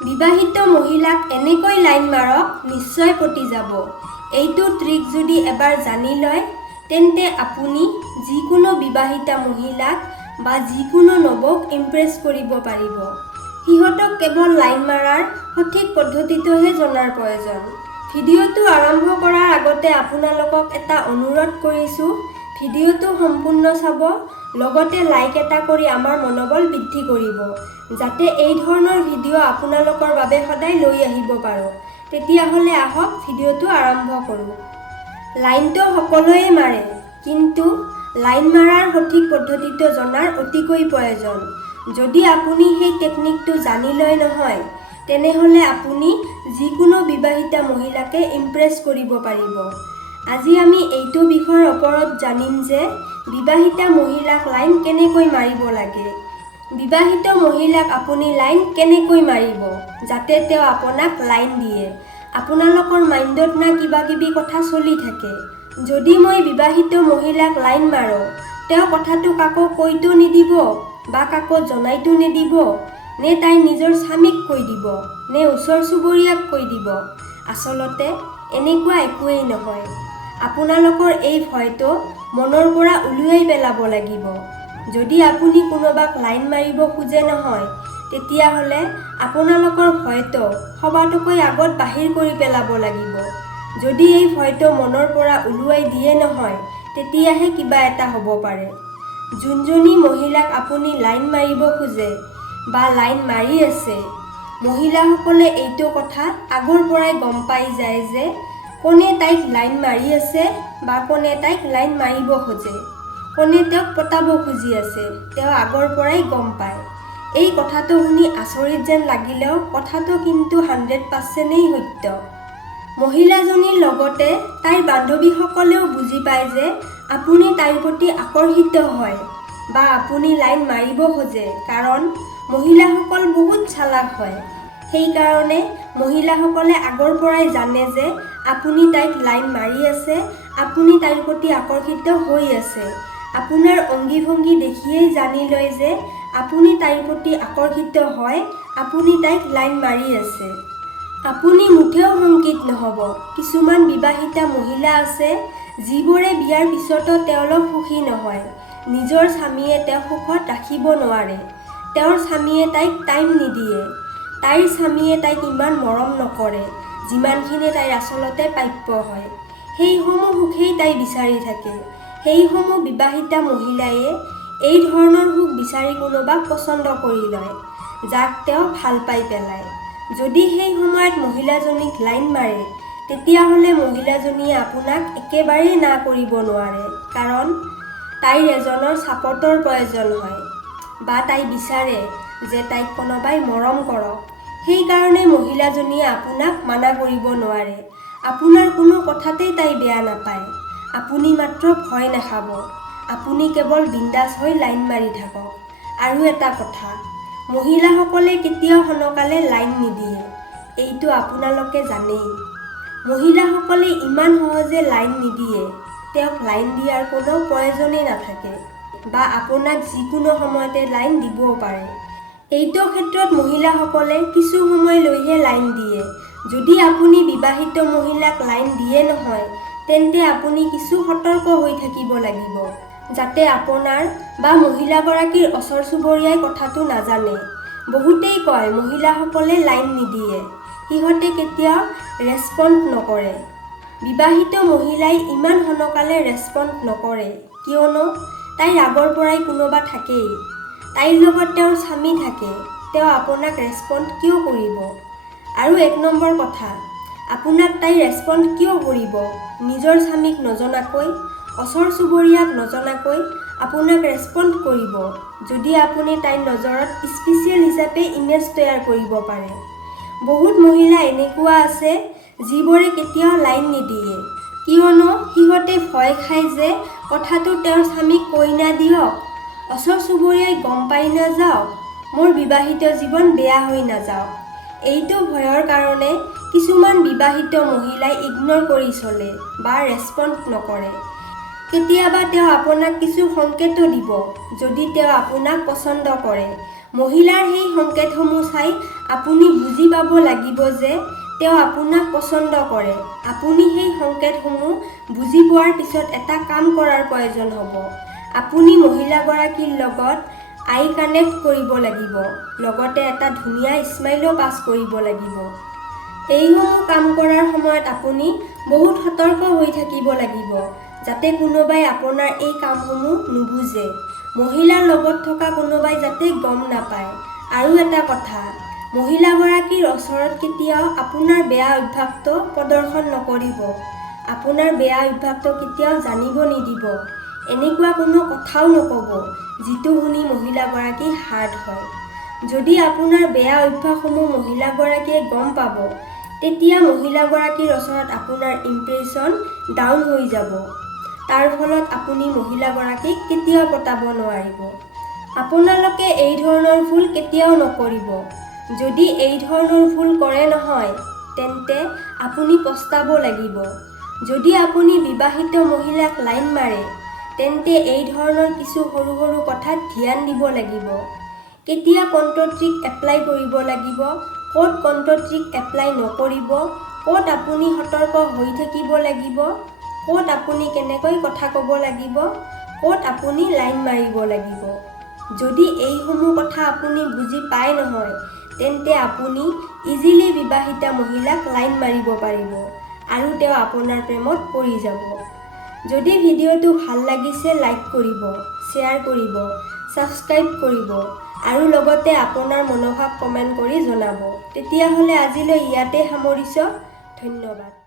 বিবাহিত মহিলাক এনেকৈ লাইন মাৰক, নিশ্চয় পটি যাব। এইটো ট্ৰিক যদি এবাৰ জানি লয়, তেন্তে আপুনি যিকোনো বিবাহিতা মহিলাক বা যিকোনো নবক ইমপ্ৰেছ কৰিব পাৰিব। সিহঁতক কেৱল লাইন মাৰাৰ সঠিক পদ্ধতিটোহে জনাৰ প্ৰয়োজন। ভিডিঅ'টো আৰম্ভ কৰাৰ আগতে আপোনালোকক এটা অনুৰোধ কৰিছোঁ, ভিডিঅ'টো সম্পূৰ্ণ চাব, লগতে লাইক এটা কৰি আমাৰ মনোবল বৃদ্ধি কৰিব, যাতে এই ধৰণৰ ভিডিঅ' আপোনালোকৰ বাবে সদায় লৈ আহিব পাৰোঁ। তেতিয়াহ'লে আহক ভিডিঅ'টো আৰম্ভ কৰোঁ। লাইনটো সকলোৱে মাৰে, কিন্তু লাইন মাৰাৰ সঠিক পদ্ধতিটো জনাৰ অতিকৈ প্ৰয়োজন। যদি আপুনি সেই টেকনিকটো জানি লয় নহয়, তেনেহ'লে আপুনি যিকোনো বিবাহিতা মহিলাকে ইমপ্ৰেছ কৰিব পাৰিব। আজি আমি এইটো বিষয়ৰ ওপৰত জানিম যে বিবাহিতা মহিলাক লাইন কেনেকৈ মাৰিব লাগে। বিবাহিত মহিলাক আপুনি লাইন কেনেকৈ মাৰিব যাতে তেওঁ আপোনাক লাইন দিয়ে। আপোনালোকৰ মাইণ্ডত না কিবা কিবি কথা চলি থাকে। যদি মই বিবাহিত মহিলাক লাইন মাৰোঁ, তেওঁ কথাটো কাকো কৈতো নিদিব বা কাকো জনাইতো নিদিব, নে তাই নিজৰ স্বামীক কৈ দিব, নে ওচৰ চুবুৰীয়াক কৈ দিব। আচলতে এনেকুৱা একোৱেই নহয়। আপোনালোকৰ এই ভয়টো মনৰ পৰা উলিয়াই পেলাব লাগিব। যদি আপুনি কোনোবাক লাইন মাৰিব খোজে নহয়, তেতিয়াহ'লে আপোনালোকৰ ভয়টো সবাতোকৈ আগত বাহিৰ কৰি পেলাব লাগিব। যদি এই ভয়টো মনৰ পৰা ওলোৱাই দিয়ে নহয়, তেতিয়াহে কিবা এটা হ'ব পাৰে। যোনজনী মহিলাক আপুনি লাইন মাৰিব খোজে বা লাইন মাৰি আছে, মহিলাসকলে এইটো কথা আগৰ পৰাই গম পাই যায় যে কোনে তাইক লাইন মাৰি আছে বা কোনে তাইক লাইন মাৰিব খোজে, কোনে তেওঁক পতাব খুজি আছে, তেওঁ আগৰ পৰাই গম পায়। এই কথাটো শুনি আচৰিত যেন লাগিলেও কথাটো কিন্তু 100%ই সত্য। মহিলাজনীৰ লগতে তাইৰ বান্ধৱীসকলেও বুজি পায় যে আপুনি তাইৰ প্ৰতি আকৰ্ষিত হয় বা আপুনি লাইন মাৰিব খোজে, কাৰণ মহিলাসকল বহুত চালাক হয়। সেইকাৰণে মহিলাসকলে আগৰ পৰাই জানে যে আপুনি তাইক লাইন মাৰি আছে, আপুনি তাইৰ প্ৰতি আকৰ্ষিত হৈ আছে। আপোনাৰ অংগী ভংগী দেখিয়েই জানি লয় যে আপুনি তাইৰ প্ৰতি আকৰ্ষিত হয়, আপুনি তাইক লাইন মাৰি আছে। আপুনি মুঠেও শংকিত নহ'ব। কিছুমান বিবাহিতা মহিলা আছে যিবোৰে বিয়াৰ পিছতো তেওঁলোক সুখী নহয়। নিজৰ স্বামীয়ে তেওঁক সুখত ৰাখিব নোৱাৰে। তেওঁৰ স্বামীয়ে তাইক টাইম নিদিয়ে। তাইৰ স্বামীয়ে তাইক ইমান মৰম নকৰে, যিমানখিনি তাইৰ আচলতে প্ৰাপ্য হয়। সেইসমূহ সুখেই তাই বিচাৰি থাকে। সেইসমূহ বিবাহিতা মহিলায়ে এই ধৰণৰ সুখ বিচাৰি কোনোবাক পচন্দ কৰি লয়, যাক তেওঁ ভাল পাই পেলায়। যদি সেই সময়ত মহিলাজনীক লাইন মাৰে, তেতিয়াহ'লে মহিলাজনীয়ে আপোনাক একেবাৰেই না কৰিব নোৱাৰে, কাৰণ তাইৰ এজনৰ ছাপৰ্টৰ প্ৰয়োজন হয় বা তাই বিচাৰে যে তাইক কোনোবাই মৰম কৰক। সেইকাৰণে মহিলাজনীয়ে আপোনাক মানা কৰিব নোৱাৰে। আপোনাৰ কোনো কথাতেই তাই বেয়া নাপায়। আপুনি মাত্ৰ ভয় নাখাব। আপুনি কেৱল বিন্দাছ হৈ লাইন মাৰি থাকক। আৰু এটা কথা, মহিলাসকলে কেতিয়াও সোনকালে লাইন নিদিয়ে, এইটো আপোনালোকে জানেই। মহিলাসকলে ইমান সহজে লাইন নিদিয়ে। তেওঁক লাইন দিয়াৰ কোনো প্ৰয়োজনেই নাথাকে বা আপোনাক যিকোনো সময়তে লাইন দিবও পাৰে। এইটো ক্ষেত্ৰত মহিলাসকলে কিছু সময়লৈহে লাইন দিয়ে। যদি আপুনি বিবাহিত মহিলাক লাইন দিয়ে নহয়, তেন্তে আপুনি কিছু সতৰ্ক হৈ থাকিব লাগিব, যাতে আপোনাৰ বা মহিলাগৰাকীৰ ওচৰ চুবুৰীয়াই কথাটো নাজানে। বহুতেই কয় মহিলাসকলে লাইন নিদিয়ে, সিহঁতে কেতিয়াও ৰেছপণ্ড নকৰে। বিবাহিত মহিলাই ইমান সোনকালে ৰেছপণ্ড নকৰে, কিয়নো তাইৰ আগৰ পৰাই কোনোবা থাকেই। তাইৰ লগত তেওঁৰ স্বামী থাকে, তেওঁ আপোনাক ৰেছপণ্ড কিয় কৰিব? আৰু 1 নম্বৰ কথা, আপোনাক তাই ৰেছপণ্ড কিয় কৰিব? নিজৰ স্বামীক নজনাকৈ, ওচৰ চুবুৰীয়াক নজনাকৈ আপোনাক ৰেছপণ্ড কৰিব, যদি আপুনি তাইৰ নজৰত স্পেচিয়েল হিচাপে ইমেজ তৈয়াৰ কৰিব পাৰে। বহুত মহিলা এনেকুৱা আছে যিবোৰে কেতিয়াও লাইন নিদিয়ে, কিয়নো সিহঁতে ভয় খায় যে কথাটো তেওঁৰ স্বামীক কৈ নাদিয়ক, ওচৰ চুবুৰীয়াই গম পাই নাযাওক, মোৰ বিবাহিত জীৱন বেয়া হৈ নাযাওক। এইটো ভয়ৰ কাৰণে কিছুমান বিবাহিত মহিলাই ইগনোৰ কৰি চলে বা ৰেছপণ্ড নকৰে। কেতিয়াবা তেওঁ আপোনাক কিছু সংকেতো দিব, যদি তেওঁ আপোনাক পচন্দ কৰে। মহিলাৰ সেই সংকেতসমূহ চাই আপুনি বুজি পাব লাগিব যে তেওঁ আপোনাক পছন্দ কৰে। আপুনি সেই সংকেতসমূহ বুজি পোৱাৰ পিছত এটা কাম কৰাৰ প্ৰয়োজন হ'ব। আপুনি মহিলাগৰাকীৰ লগত আই কানেক্ট কৰিব লাগিব, লগতে এটা ধুনীয়া স্মাইলো পাছ কৰিব লাগিব। এইসমূহ কাম কৰাৰ সময়ত আপুনি বহুত সতৰ্ক হৈ থাকিব লাগিব, যাতে কোনোবাই আপোনাৰ এই কামসমূহ নুবুজে। মহিলাৰ লগত থকা কোনোবাই যাতে গম নাপায়। আৰু এটা কথা, মহিলাগৰাকীৰ ওচৰত কেতিয়াও আপোনাৰ বেয়া অভ্যাসটো প্ৰদৰ্শন নকৰিব। আপোনাৰ বেয়া অভ্যাসটো কেতিয়াও জানিব নিদিব। এনেকুৱা কোনো কথাও নক'ব যিটো শুনি মহিলাগৰাকী হাৰ্ট হয়। যদি আপোনাৰ বেয়া অভ্যাসসমূহ মহিলাগৰাকীয়ে গম পাব, তেতিয়া মহিলাগৰাকীৰ ওচৰত আপোনাৰ ইমপ্ৰেশ্যন ডাউন হৈ যাব। তাৰ ফলত আপুনি মহিলাগৰাকীক কেতিয়াও পটাব নোৱাৰিব। আপোনালোকে এই ধৰণৰ ভুল কেতিয়াও নকৰিব। যদি এই ধৰণৰ ভুল কৰে নহয়, তেন্তে আপুনি পস্তাব লাগিব। যদি আপুনি বিবাহিত মহিলাক লাইন মাৰে, তেন্তে এই ধৰণৰ কিছু সৰু সৰু কথাত ধ্যান দিব লাগিব। কেতিয়া কণ্ট্ৰল ট্ৰিক এপ্লাই কৰিব লাগিব, ক'ত কণ্ট্ৰল ট্ৰিক এপ্লাই নকৰিব, ক'ত আপুনি সতৰ্ক হৈ থাকিব লাগিব, ক'ত আপুনি কেনেকৈ কথা ক'ব লাগিব, ক'ত আপুনি লাইন মাৰিব লাগিব। যদি এইসমূহ কথা আপুনি বুজি পায় নহয়, তেন্তে আপুনি ইজিলি বিবাহিতা মহিলাক লাইন মাৰিব পাৰিব আৰু তেওঁ আপোনাৰ প্ৰেমত পৰি যাব। যদি ভিডিঅ'টো ভাল লাগিছে লাইক কৰিব, শ্বেয়াৰ কৰিব, ছাবস্ক্ৰাইব কৰিব আৰু লগতে আপোনাৰ মনোভাৱ কমেণ্ট কৰি জনাব। তেতিয়াহ'লে আজিলৈ ইয়াতে সামৰিছোঁ। ধন্যবাদ।